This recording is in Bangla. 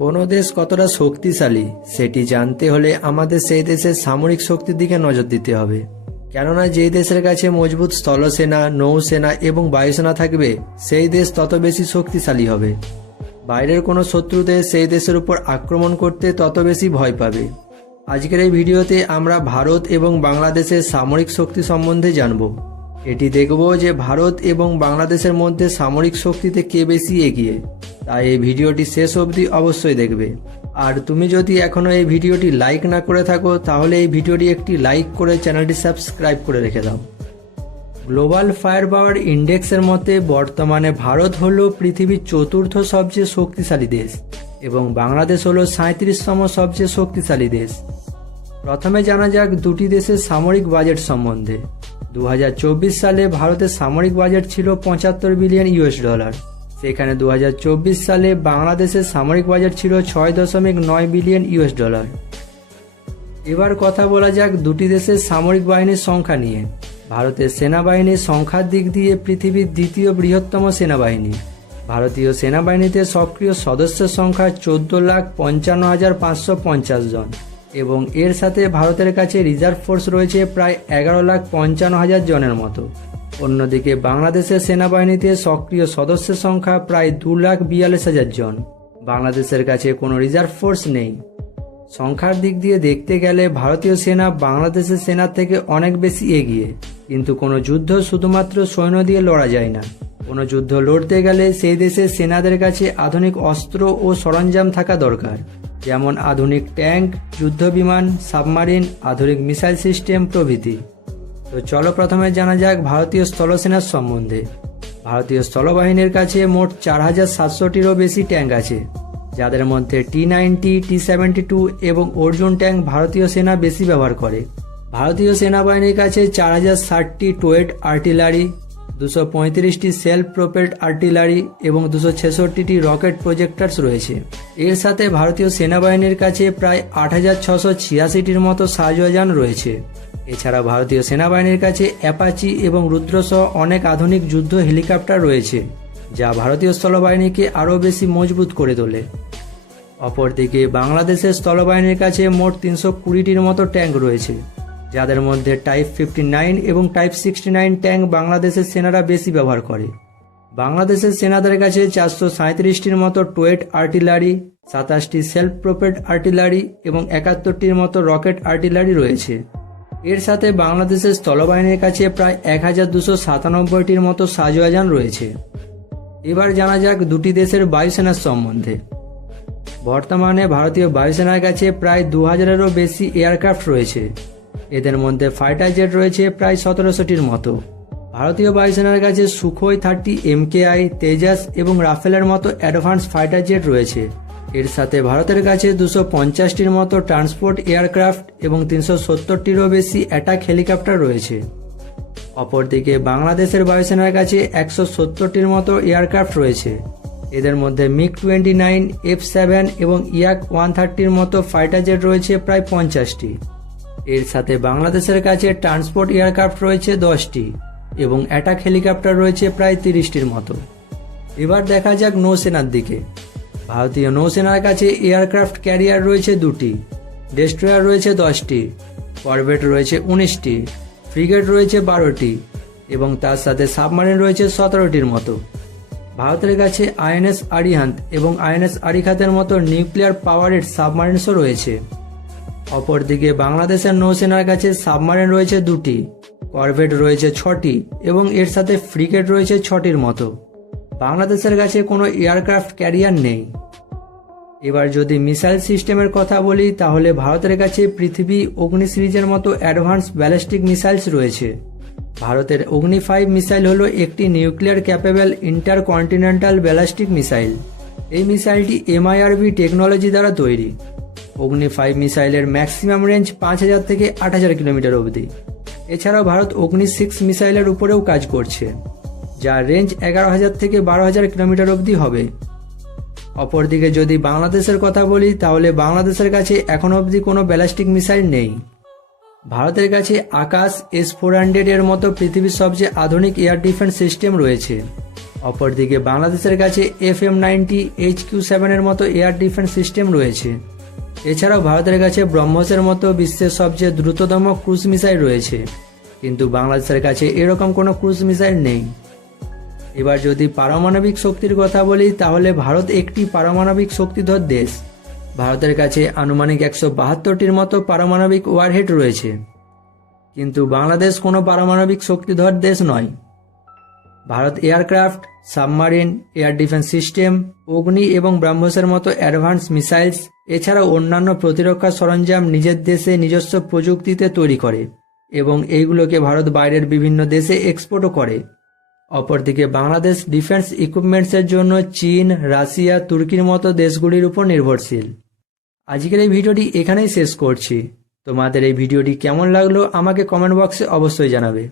কোনো দেশ কতটা শক্তিশালী, সেটি জানতে হলে আমাদের সেই দেশের সামরিক শক্তির দিকে নজর দিতে হবে। কেননা যেই দেশের কাছে মজবুত স্থলসেনা, নৌসেনা এবং বায়ুসেনা থাকবে, সেই দেশ তত বেশি শক্তিশালী হবে। বাইরের কোনো শত্রুতে সেই দেশের উপর আক্রমণ করতে তত বেশি ভয় পাবে। আজকের এই ভিডিওতে আমরা ভারত এবং বাংলাদেশের সামরিক শক্তি সম্বন্ধে জানব। এটি দেখব যে ভারত এবং বাংলাদেশের মধ্যে সামরিক শক্তিতে কে বেশি এগিয়ে। তাই এই ভিডিওটি শেষ অবধি অবশ্যই দেখবে। আর তুমি যদি এখনও এই ভিডিওটি লাইক না করে থাকো, তাহলে এই ভিডিওটি একটি লাইক করে চ্যানেলটি সাবস্ক্রাইব করে রেখে দাও। গ্লোবাল ফায়ার পাওয়ার ইন্ডেক্সের মতে, বর্তমানে ভারত হল পৃথিবীর চতুর্থ সবচেয়ে শক্তিশালী দেশ এবং বাংলাদেশ হল সাঁত্রিশতম সবচেয়ে শক্তিশালী দেশ। প্রথমে জানা যাক দুটি দেশের সামরিক বাজেট সম্বন্ধে। দু হাজার চব্বিশ সালে ভারতের সামরিক বাজেট ছিল পঁচাত্তর বিলিয়ন ইউএস ডলার। সেখানে দু হাজার চব্বিশ সালে বাংলাদেশের সামরিক বাজেট ছিল ছয় দশমিক নয় বিলিয়ন ইউএস ডলার। এবার কথা বলা যাক দুটি দেশের সামরিক বাহিনীর সংখ্যা নিয়ে। ভারতের সেনাবাহিনীর সংখ্যার দিক দিয়ে পৃথিবীর দ্বিতীয় বৃহত্তম সেনাবাহিনী। ভারতীয় সেনাবাহিনীতে সক্রিয় সদস্যের সংখ্যা চোদ্দ লাখ পঞ্চান্ন হাজার পাঁচশো পঞ্চাশ জন এবং এর সাথে ভারতের কাছে রিজার্ভ ফোর্স রয়েছে প্রায় এগারো লাখ পঞ্চান্ন হাজার জনের মতো। অন্যদিকে বাংলাদেশের সেনাবাহিনীতে সক্রিয় সদস্যের সংখ্যা প্রায় দু লাখ বিয়াল্লিশ হাজার জন। বাংলাদেশের কাছে কোনো রিজার্ভ ফোর্স নেই। সংখ্যার দিক দিয়ে দেখতে গেলে ভারতীয় সেনা বাংলাদেশের সেনার থেকে অনেক বেশি এগিয়ে। কিন্তু কোনো যুদ্ধ শুধুমাত্র সৈন্য দিয়ে লড়া যায় না। কোনো যুদ্ধ লড়তে গেলে সেই দেশের সেনাদের কাছে আধুনিক অস্ত্র ও সরঞ্জাম থাকা দরকার। যেমন আধুনিক ট্যাঙ্ক যুদ্ধ বিমান সাবমারিন, আধুনিক মিসাইল সিস্টেম প্রভৃতি। তো চলো প্রথমে জানা যাক ভারতীয় স্থলসেনার সম্বন্ধে। ভারতীয় স্থলবাহিনীর কাছে মোট চার হাজার সাতশোটিরও বেশি ট্যাঙ্ক আছে, যাদের মধ্যে T ninety, T seventy two এবং অর্জুন ট্যাঙ্ক ভারতীয় সেনা বেশি ব্যবহার করে। ভারতীয় সেনাবাহিনীর কাছে চার হাজার ষাটটি টোয়েট আর্টিলারি, দুশো পঁয়ত্রিশটি সেলফ প্রোপেলড আর্টিলারি এবং দুশো ছেষট্টিটি রকেট প্রজেক্টার্স রয়েছে। এর সাথে ভারতীয় সেনাবাহিনীর কাছে প্রায় আট হাজার ছশো ছিয়াশিটির মতো সাহায্যযান রয়েছে। এছাড়া ভারতীয় সেনাবাহিনীর কাছে অ্যাপাচি এবং রুদ্রসহ অনেক আধুনিক যুদ্ধ হেলিকপ্টার রয়েছে, যা ভারতীয় স্থলবাহিনীকে আরও বেশি মজবুত করে তোলে। অপরদিকে, বাংলাদেশের স্থলবাহিনীর কাছে মোট তিনশো কুড়িটির মতো ট্যাঙ্ক রয়েছে, যাদের মধ্যে টাইপ ফিফটি নাইন এবং টাইপ সিক্সটি নাইন ট্যাঙ্ক বাংলাদেশের সেনারা বেশি ব্যবহার করে। বাংলাদেশের সেনাদের কাছে চারশো সাঁত্রিশটির মতো টোয়েট আর্টিলারি, সাতাশটি সেলফ প্রোপেড আর্টিলারি এবং একাত্তরটির মতো রকেট আর্টিলারি রয়েছে। এর সাথে বাংলাদেশের স্থলবাহিনীর কাছে প্রায় এক হাজার দুশো সাতানব্বইটির মতো সাজোয়াজান রয়েছে। এবার জানা যাক দুটি দেশের বায়ুসেনার সম্বন্ধে। বর্তমানে ভারতীয় বায়ুসেনার কাছে প্রায় দু হাজারেরও বেশি এয়ারক্রাফট রয়েছে। এদের মধ্যে ফাইটার জেট রয়েছে প্রায় সতেরোশোটির মতো। ভারতীয় বায়ুসেনার কাছে সুখোই থার্টি এমকেআই, তেজাস এবং রাফেলের মতো অ্যাডভান্স ফাইটার জেট রয়েছে। এর সাথে ভারতের কাছে দুশো পঞ্চাশটির মতো ট্রান্সপোর্ট এয়ারক্রাফট এবং তিনশো সত্তরটিরও বেশি অ্যাটাক হেলিকপ্টার রয়েছে। অপরদিকে বাংলাদেশের বায়ুসেনার কাছে একশো সত্তরটির মতো এয়ারক্রাফট রয়েছে। এদের মধ্যে MiG twenty nine F seven এবং ইয়াক ওয়ান থার্টির মতো ফাইটার জেট রয়েছে প্রায় পঞ্চাশটি। এর সাথে বাংলাদেশের কাছে ট্রান্সপোর্ট এয়ারক্রাফট রয়েছে দশটি এবং অ্যাটাক হেলিকপ্টার রয়েছে প্রায় তিরিশটির মতো। এবার দেখা যাক নৌসেনার দিকে। ভারতীয় নৌসেনার কাছে এয়ারক্রাফট ক্যারিয়ার রয়েছে দুটি। ডেস্ট্রয়ার রয়েছে দশটি করভেট রয়েছে উনিশটি, ফ্রিগেট রয়েছে বারোটি এবং তার সাথে সাবমারিন রয়েছে সতেরোটির মতো। ভারতের কাছে আইএনএস আরিহান্ত এবং আইএনএস আরিখাতের মতো নিউক্লিয়ার পাওয়ারেড সাবমারিনসও রয়েছে। অপরদিকে বাংলাদেশের নৌসেনার কাছে সাবমারিন রয়েছে দুটি করভেট রয়েছে ছটি এবং এর সাথে ফ্রিগেট রয়েছে ছটির মতো। বাংলাদেশের কাছে কোনো এয়ারক্রাফট ক্যারিয়ার নেই। এবার যদি মিসাইল সিস্টেমের কথা বলি, তাহলে ভারতের কাছে পৃথিবী অগ্নি সিরিজের মতো অ্যাডভান্স ব্যালিস্টিক মিসাইলস রয়েছে। ভারতের অগ্নি ফাইভ মিসাইল হলো একটি nuclear capable inter continental ballistic missile. এই মিসাইলটি এমআইআরবি টেকনোলজি দ্বারা তৈরি। অগ্নি ফাইভ মিসাইলের ম্যাক্সিমাম রেঞ্জ পাঁচ হাজার থেকে আট হাজার কিলোমিটার অবধি। এছাড়াও ভারত অগ্নি সিক্স মিসাইলের উপরেও কাজ করছে, যার রেঞ্জ এগারো হাজার থেকে বারো হাজার কিলোমিটার অবধি হবে। অপরদিকে যদি বাংলাদেশের কথা বলি, তাহলে বাংলাদেশের কাছে এখন অবধি কোনো ব্যালাস্টিক মিসাইল নেই। ভারতের কাছে আকাশ এস ফোর হান্ড্রেড এর মতো পৃথিবীর সবচেয়ে আধুনিক এয়ার ডিফেন্স সিস্টেম রয়েছে। অপরদিকে বাংলাদেশের কাছে F M ninety H Q সেভেনের মতো এয়ার ডিফেন্স সিস্টেম রয়েছে। এছাড়াও ভারতের কাছে ব্রহ্মসের মতো বিশ্বের সবচেয়ে দ্রুততম ক্রুজ মিসাইল রয়েছে। কিন্তু বাংলাদেশের কাছে এরকম কোনো ক্রুজ মিসাইল নেই। এবার যদি পারমাণবিক শক্তির কথা বলি, তাহলে ভারত একটি পারমাণবিক শক্তিধর দেশ। ভারতের কাছে আনুমানিক একশো বাহাত্তরটির মতো পারমাণবিক ওয়ারহেড রয়েছে। কিন্তু বাংলাদেশ কোনো পারমাণবিক শক্তিধর দেশ নয়। Bharat aircraft, submarine, air defence system, Agni এবং ব্রাহ্মসের মতো অ্যাডভান্স মিসাইলস, এছাড়াও অন্যান্য প্রতিরক্ষা সরঞ্জাম নিজের দেশে নিজস্ব প্রযুক্তিতে তৈরি করে এবং এইগুলোকে ভারত বাইরের বিভিন্ন দেশে এক্সপোর্টও করে। অপরদিকে বাংলাদেশ ডিফেন্স ইকুইপমেন্টসের জন্য চীন, রাশিয়া, তুর্কির মতো দেশগুলির উপর নির্ভরশীল। আজকের এই ভিডিওটি এখানেই শেষ করছি। তোমাদের এই ভিডিওটি কেমন লাগল আমাকে কমেন্ট বক্সে অবশ্যই জানাবে।